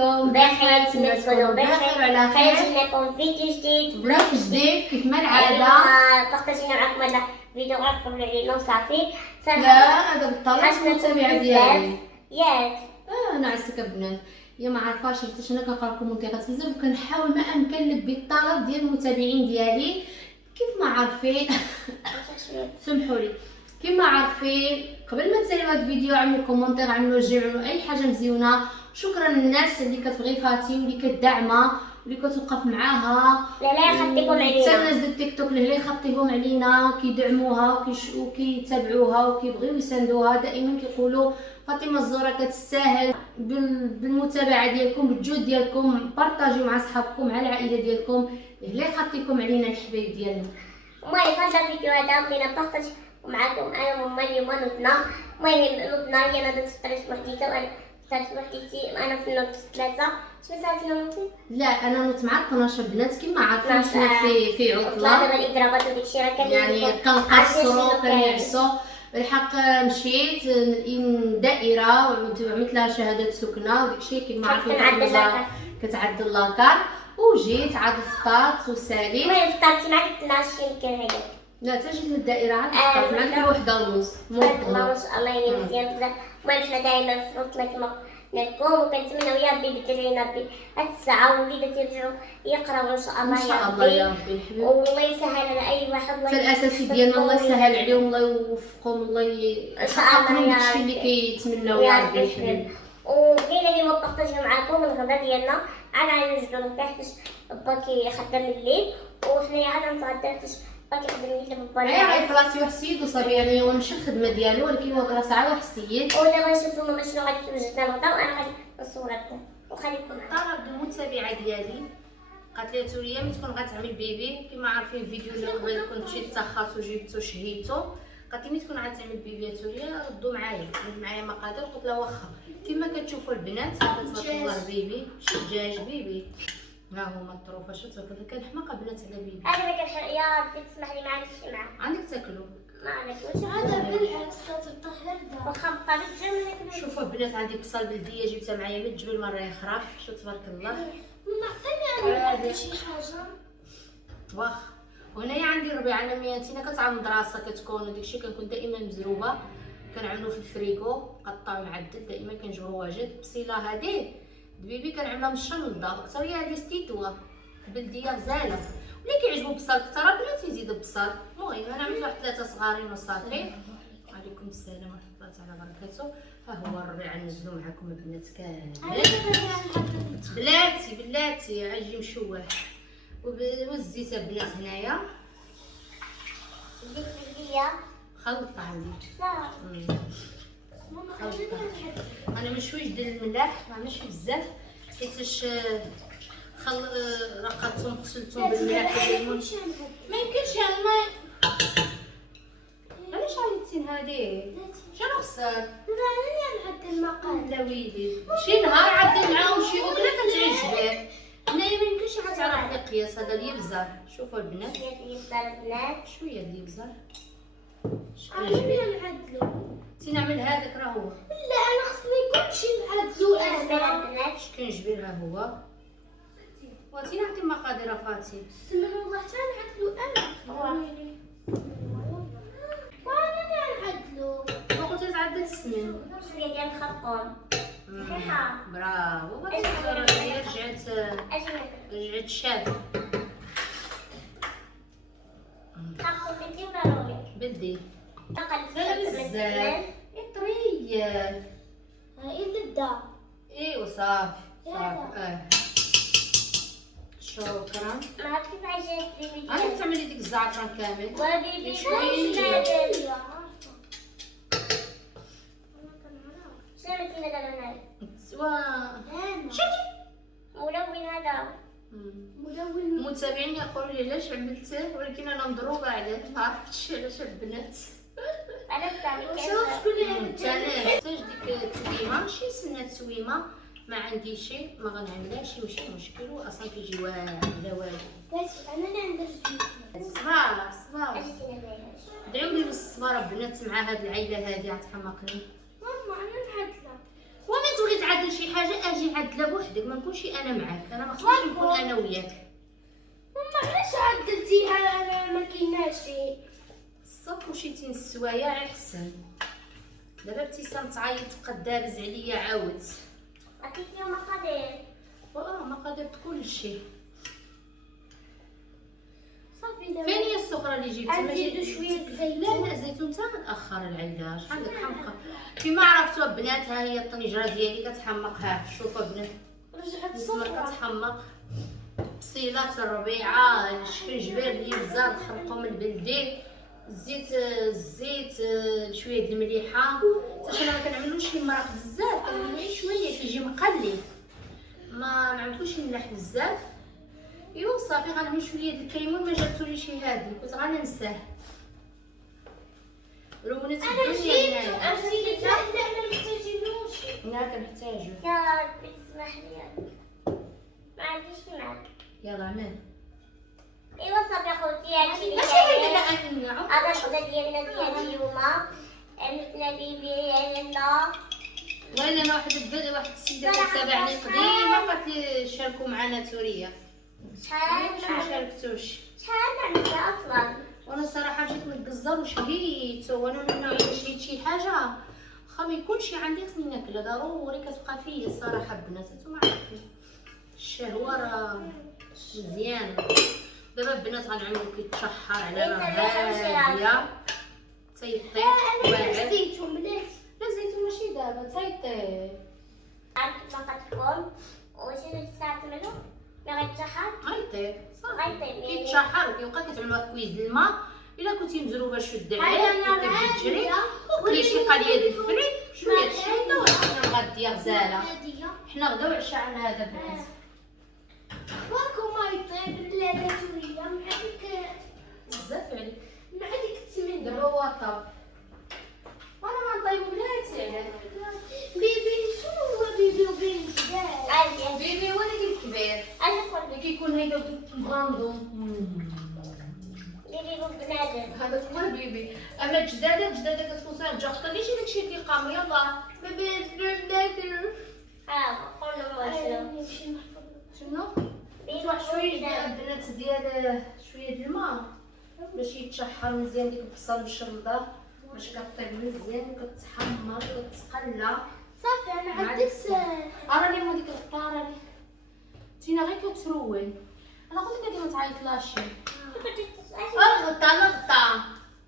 عليكم؟ بخير، تكونوا بخير وعلى خير. جبنا لكم فيديو جديد بلوك جديد كيف ما العادة. بارطاجينا معكم هذا فيديو غنقولوا عليه صافي. لا هذا بالطلب المتابعة ديالي ياك. انا عساك بنات. يا ما عرفاش حيت انا كنقرا كومونتيرات بزاف وكنحاول ما امكن نلبي الطلب ديال المتابعين ديالي. كيف ما عارفين سمحوا لي، كما عارفين قبل ما تساليو هذا الفيديو عملوا كومونتير، عملوا جيم، عملوا اي حاجه مزيونه. شكرا للناس اللي كتبغي فاتي واللي كتدعمها واللي كتوقف معاها. لا يخطيكم علينا حتى الناس ديال التيك توك اللي لا يخطيهم علينا كيدعموها وكيتابعوها وكيبغيو يساندوها. دائما كيقولوا فاطمه الزهراء كتستاهل بالمتابعه ديالكم، بالجهد ديالكم، بارطاجيو مع صحابكم مع العائله ديالكم. لا يخطيكم علينا الحبايب ديالنا. المهم في هذا الفيديو هذا بغينا نبارطاج معكم انا وماما اليوم نوضنا. المهم نوضنا هي انا درت ستريس وحديتها وانا درت وحديتي انا في النوض 3. شنو ساعتي نوضتي؟ لا انا نوضت مع 12 بنات كما عارفين. 12 حنا في عطله دابا الاضرابات وداكشي راه كان يعني كنقصروا كنعسوا. بالحق مشيت دائره وعملت لها شهاده سكنه وداكشي كما عارفين كتعدل لاكار. وجيت عاد فطرت وساليت. المهم فطرتي مع 12 يمكن هكاك. لا حتى جيت من الدائره عاد فطرت مع ديك وحده ونص. ما شاء الله يعني مزيان بزاف. المهم حنا دايما في عطله كما لكم وكنتمنوا يا ربي يبدل علينا ربي هاد الساعه والوليدات يرجعوا يقراو ان شاء الله. ان شاء الله يا ربي الحبيب. والله يسهل على اي واحد. الله الاساسي ديالنا الله يسهل عليهم، الله يوفقهم، الله يحقق لهم داكشي اللي كيتمناو يا ربي الحبيب. وكاين اللي هو بارطاجيو معاكم الغدا ديالنا عاد غنوجدوا لكاع با كيخدم الليل وحنايا عاد نتغدى حيت با كيخدم الليل بابا. غير بلاصتي واحد السيد وصافي يعني هو مشى الخدمه ديالو ولكن هو بلاصه عا واحد السيد. ودابا نشوفوا ماما شنو غادي توجد لنا الغدا وانا غادي نصور لكم وخليكم معايا. طلب المتابعه ديالي قالت لي توريا ملي تكون غتعمل بيبي كما عارفين الفيديو اللي قبل كنت مشيت تاخرت وجبتو شهيتو. قالت لي ملي تكون غتعمل بيبي يا توريا ردوا معايا مقادير. قلت لها واخا. كما كتشوفوا البنات تبارك الله بيبي دجاج بيبي ها هما الطروفه. شفتوا كنحماقه بنات على بيبي. انا ما كنحرق يا ربي تسمح لي معليش معاه عندك تاكلوا ما عرفتش هذا بالعكس كتطهر واخا مطابق جمله. شوفوا البنات عندي بصل بلديه جبتها معايا من الجبل مره يخرف. شوف تبارك الله. ماما عطيني انا شي حاجه واخ. وهنايا عندي ربيع انا مياتينا كتعاون مدرسه كتكون وداكشي كنكون دائما مزروبه. كنعملو في الفريكو قطع معدل دائما كنجبرو واجد. بصيله هذه البيبي كنعملها مشنضه اكثر هي هذه ستيتوه بلديه غزاله. اللي كيعجبو بصل كثر بلاتي يزيدوا بصل. المهم انا عملت واحد 3 صغارين وصافي. عليكم السلام ورحمه الله تعالى وبركاته. ها هو الربيع نزلو معكم البنات كامل. بلاتي عجي مشوح والزيت البنات هنايا ديك البلديه خلطه عندي. ماما انا مشويش ديال الملاح ماشي بزاف حيتاش رقدتهم غسلتهم بالملاح والليمون. ما يمكنش انا علاش عيطتين هادي شنو خصك؟ راني نعد المقال لا ويلي شي نهار عدي معاهم شي اكله كتعجبك. هنايا ما يمكنش غتعرف لي قياس هذا اليبزار. شوفوا البنات البنات شويه اليبزار انا نعدلو. تي نعمل هذاك راه هو. لا انا خصني كلشي نعدلو. انا البنات كنجبر ها هو وانتي نعطي مقادير فاتي. سمن والله حتى نعدلو انا. وانا نعدلو وقلت تعدل السمن شويه ديال الخرطوم. صحيحه برافو. رجعت شاب. تاخذ بنتي ولا روحي بدي بزاف طريه. هاي اللذة. ايوا صافي شكرا. ما عرفت كيف عجبت بيبي. انا تعملي ديك الزعتر كامل وبيبي شويه. شنو عملتي دابا هنايا؟ شفتي ملون هذا ملون. المتابعين يقولوا لي علاش عملته ولكن انا مضروبه عليه ما عرفتش علاش البنات. انا بتعمل شوف شكون اللي عملت انا محتاج ديك التسويمه شي سنه تسويمه ما عندي شي ما غنعملهاش ماشي مشكل واصلا كيجي واعر. بس انا اللي ندير الزيت. صباح دعوا لي بالصبر البنات مع هاد العائله هادي غتحمقني. ماما انا نعدلها. ومن تبغي تعدل شي حاجه اجي عدل معدله بوحدك، ما نكونش انا معاك، انا ما خصنيش نكون انا وياك. ماما علاش عدلتيها انا ما كايناش؟ الصف مشيتي للسوايع احسن. دابا ابتسام تعيط تبقى دابز عليا عاود. عطيتيها مقادير. مقادير كل شيء. صافي دابا. فين هي السكر اللي جبتي؟ ما نزيدو جبتي شويه الزيتون. لا الزيتون تا متاخر العيداش، عندك حمقى. كيما عرفتوا البنات، ها هي الطنجره ديالي كتحمقها. شوفوا البنات رجعت نسمع صفرا. كتحمق. بصيلات الربيعه، الشكنجبير اللي بزاف خلقوا من البلدي، الزيت شويه د المليحه. حتى انا ما كنعملوش المرق بزاف، كنعملو غير شويه كيجي مقلي، ما عملتوش الملح بزاف. ايوا صافي غنعمل شويه د الكيمون، ما جاتوليش هادي كنت غننساه. رونت الدنيا هنايا. لا ما محتاجينوش. لا كنحتاجو. يا ربي تسمح لي، ما عنديش معاك. يلا عمال ايوا صافي اخوتي، هادشي اللي ماشي كاين. هيدا لا هذا الغدا ديالنا ديال اليوم. عملنا بيبي عملنا. وين انا واحد السيده كتابعني قديمه قالت لي شاركوا معنا توريه. شحال ما شاركتوش. شحال عملنا اصلا. وانا صراحه مشيت للجزار وشهيت، وانا من النوع اللي شهيت شي حاجه واخا ما يكونش عندي خصني ناكلها ضروري، كتبقى فيا الصراحه البنات نتوما عارفين الشهوه راه مزيانه. دابا البنات غنعملو كيتشحر على نار هاديه تيطيب واعر. الزيتون بلاتي. لا الزيتون ماشي دابا تيطيب. عرفت ما كتكون وشنو تستعملو؟ ما غيتشحر. غيطيب صافي غيطيب. كيتشحر وكيبقى كتعمل واحد كويز الماء. الا كنتي مزروبه شد هاي عليه أنا كتبدا تجري عادية. وكلي شي قليه د الفريك شويه الشيطه وعطينا الغديه غزاله. هادية. حنا غدا وعشاء عنا هذا البنات. واكو ما يطيب اللاتورية معك بزاف عليك معك تسمن. دابا هو طاب وانا ما نطيب بلاتي عليه. بيبي شنو هو بيبي وبين الجداد؟ عادي. بيبي هو اللي كبير انا قلت اللي كيكون هيدا بغاندون. بيبي بنادم. هذا هو البيبي. اما الجداده كتكون صغيره جاكطه ليش داكشي اللي قام. يلا بيبي بنادر. قولوا شنو. شنو بيبي واحد شويه بنادم. البنات ديال شويه د الماء باش يتشحر مزيان. ديك البصل بالشرده باش كطيب مزيان وكتحمر وكتقلى. صافي انا مع عندك راني مو ديك الغطا راني تينا غير كتروين. انا قلت لك ما تعيطلاش. الغطا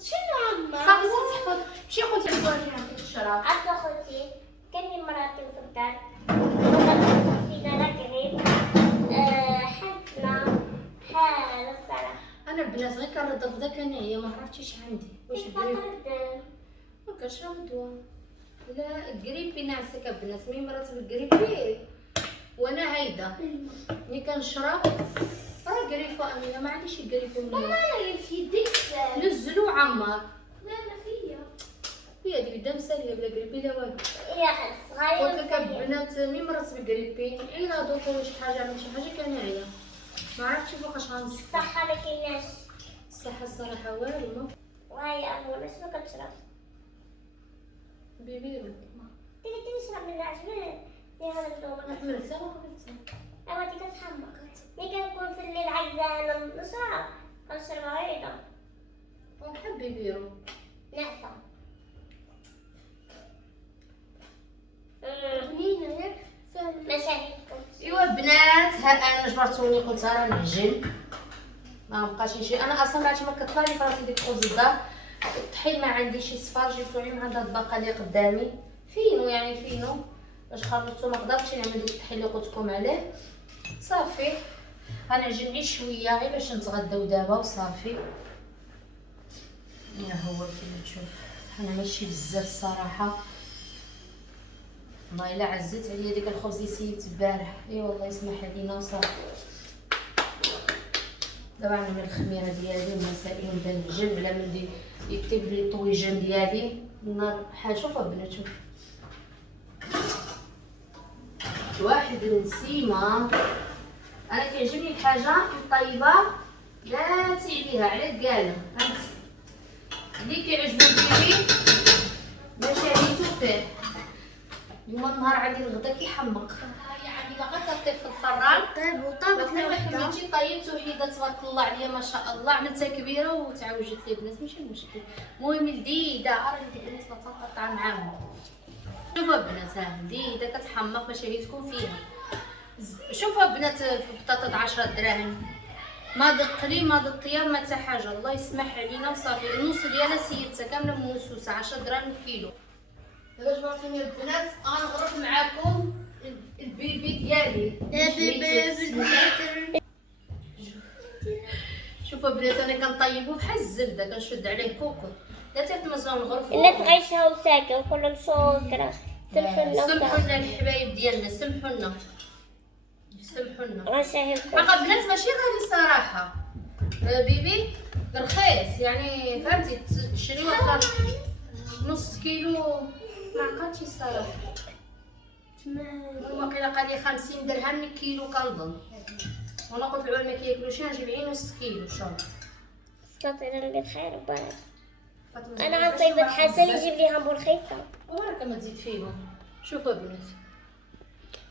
شنو عمّا؟ صافي تحفظ. مشي خوتي عطوني عندك الشراب. عارفة اخوتي كان لي مراتي في الدار في دارها قريب حالتنا حالة الصراحة. انا البنات غير كنرد غدا كنعيا ما عرفتيش عندي واش كيف دري. فقد ما كنشرب دواء. لا الكريبي ناعسه البنات مي مرات بالكريبي وانا هيدا ملي كنشرب راه كريفو امينه ما عنديش الكريفو ماما مليح. انا في يديك نزلو عمار لا ما فيا. هي دي بدا مساليه بلا كريبي لا والو. يا اخي صغير. قلت لك البنات مي مرات بالكريبي الا دوكو شي حاجه عملت شي حاجه كنعيا ما عرفتش فوقاش غنصح. الصحة ما كايناش. الصحه الصراحه والو. وهاي امونا شنو كتشرب؟ بيبي تيجي تشرب من العجبان ديال الدوما. عملتها وقبلتها. ايوا ديك كتحمق. ملي كنكون في الليل عكزانة نشرب كنشرب غير هيدا. ونحب بيبيرو نعفة. بنينة ياك؟ مشاهدكم. ايوا البنات ها انا جبرتوني قلت راه نعجن ما بقاش نجي. انا اصلا بعد ما كطلع لي فراسي ديك الخبز الدار الطحين ما عنديش شي صفار جبتو لي مع هاد الباقه اللي قدامي فينو يعني فينو باش خرجتو ما قدرتش نعمل ديك الطحين اللي قلت لكم عليه. صافي غنعجن غير شويه غير باش نتغداو دابا وصافي. يا هو كيما تشوف انا ماشي بزاف الصراحه. والله الا عزت عليا ديك الخبز اللي سيبت البارح. اي والله يسمح علينا وصافي. دابا نعمل الخميره ديالي المسائي نبدا نعجن بلا ما ندير يطيب لي الطويجان ديالي النار بحال شوفوا البنات شوف واحد النسيمه. انا كيعجبني الحاجه الطيبه لا تعيبيها على الكاله فهمتي. اللي كيعجبو البيبي مشاهيتو فيه اليوم النهار عندي الغدا كيحمق، يعني باغا كطيب في الفران. طيب وطابت ما كملتي طيبت وحيده تبارك الله عليا ما شاء الله، عملتها كبيره وتعوجت لي البنات ماشي مشكل. المهم لذيذه، راه ديك البنات كتنقطع معاهم. شوفوا البنات ها لذيذه كتحمق باش شهيتكم فيها. شوفوا البنات في البطاطا 10 دراهم، ما دق لي ما دق طياب ما حتى حاجه، الله يسمح علينا وصافي. النص ديالها سيدتها كامله منسوسه 10 دراهم الكيلو. دابا جبرتوني البنات غنغرف معاكم البيبي ديالي. شوفوا البنات انا كنطيبو بحال الزبده، كنشد عليه كوكو. لا تتمزوا نغرفو. الناس غيشهاو ساكن نقولهم شكرا. سمحوا لنا الحبايب ديالنا، سمحوا لنا غنشاهدكم. حق البنات ماشي غالي صراحه. بيبي رخيص يعني فهمتي، تشري واحد نص كيلو ما عقلتش الصراحه. واقيلا قال لي 50 درهم الكيلو كنظن، وانا قلت له ما كياكلوش نجيب غير نص كيلو ان شاء الله. استطيعنا بخير وبارك. انا غنصيبط حسن يجيب لي همبور رخيصه وراك ما تزيد فيهم. شوفوا البنات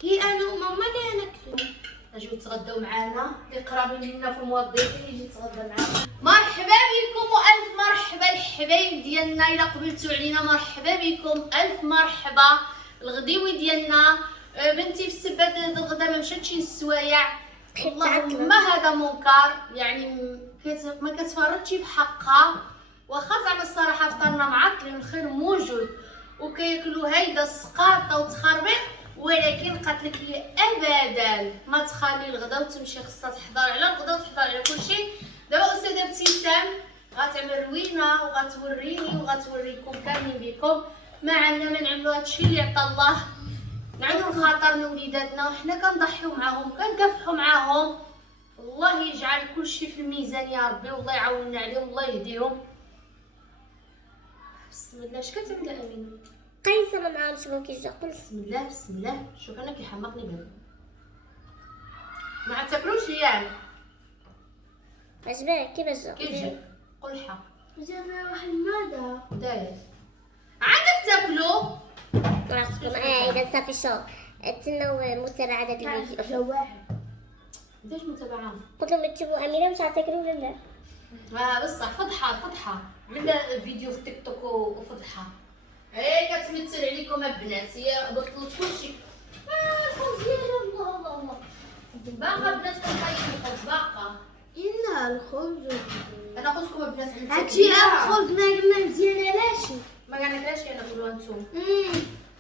كي انا وماما اللي ناكلو اجيو تغداو معانا اللي قرابين منا في الموظفين يجي يتغدى معانا. مرحبا بكم والف مرحبا الحبايب ديالنا، الا قبلتوا علينا مرحبا بكم الف مرحبا. الغديوي ديالنا بنتي في السبات الغدا ما مشاتش للسوايع، اللهم هذا منكر يعني ما كتفرطش بحقها. واخا زعما الصراحه فطرنا معطلين الخير موجود وكياكلوا هيدا السقاطه وتخربيق، ولكن قالت لك لي ابدا ما تخلي الغدا وتمشي، خصها تحضر على الغدا وتحضر على كل شيء. دابا استاذه ابتسام غتعمل روينه وغتوريني وغتوريكم كاملين بكم. ما عندنا ما نعملوا هادشي اللي عطا الله، نعودوا لخاطرنا وليداتنا وحنا كنضحيو معاهم كنكافحوا معاهم. الله يجعل كل شيء في الميزان يا ربي، والله يعاوننا عليهم والله يهديهم. بسم الله. اش كتعمل امينه؟ قيسه ما معاهمش ما كيجاكلش. بسم الله بسم الله. شوف انا كيحمقني بهم ما تاكلوش يعني. عجبك كيفاش جا؟ كيجي قول حق جا فيها واحد الماده داير عندك تاكلو. راسكم اذا صافي شو تسناو متابعه هذا الفيديو. واحد ليش متابعه؟ قلت لهم تشوفوا اميره مش غتاكلوا ولا لا؟ بصح فضحه عملنا فيديو في تيك توك وفضحه. كتمثل عليكم البنات، هي بطلت كلشي. الخبز ديالها الله الله الله باقا البنات كنطيب الخبز باقا. إلا الخبز انا قلت لكم البنات هادشي الخبز ما قلنا مزيان علاش؟ ما قالناش انا نقولوها نتوما.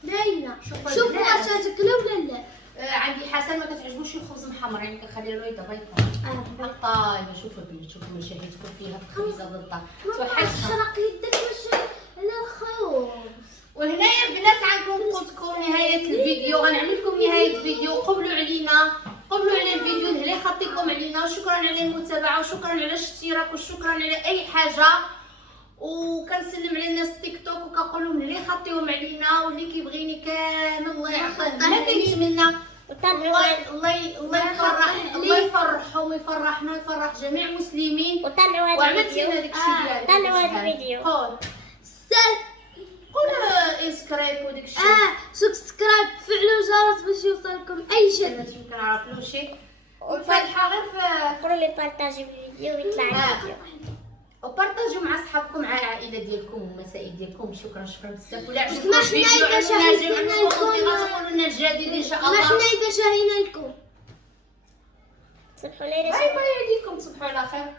باينه. شوفوا واش تاكلوا ولا لا؟ عندي حسن ما كتعجبوش الخبز محمر يعني كنخلي له يضرب يطلع طايبه. شوفوا البنات شوفوا مشاهدكم فيها في الخبيزه بالضبط توحشها. حرق يدك باش على الخبز. وهنايا البنات عندكم قلت لكم نهايه الفيديو، غنعمل لكم نهايه الفيديو. قبلوا علينا قبلوا على الفيديو اللي يخطيكم علينا، وشكرا على المتابعه وشكرا على الاشتراك وشكرا على اي حاجه. وكنسلم على الناس تيك توك وكنقول لهم اللي يخطيهم علينا واللي كيبغيني كامل الله يعطيه ما كيتمنى. الله يفرحهم ويفرحنا ويفرح جميع المسلمين. وطلعوا هذا وعملتي هذاك الشيء ديالك طلعوا هذا الفيديو. قول اسكرايب وداك الشيء. سبسكرايب فعلوا الجرس باش يوصلكم اي شيء. انا يمكن نعرف له شيء والفاتحه غير في قولوا لي بارطاجي الفيديو ويطلع الفيديو. وبارطاجيو مع صحابكم مع العائله ديالكم والمسائل ديالكم. شكرا بزاف. ولا عجبكم اسمح لنا إذا شاهدنا لكم. تقولوا لنا الجديد ان شاء الله. احنا اذا شاهدنا لكم. سمحوا لي باي باي عليكم تصبحوا على خير.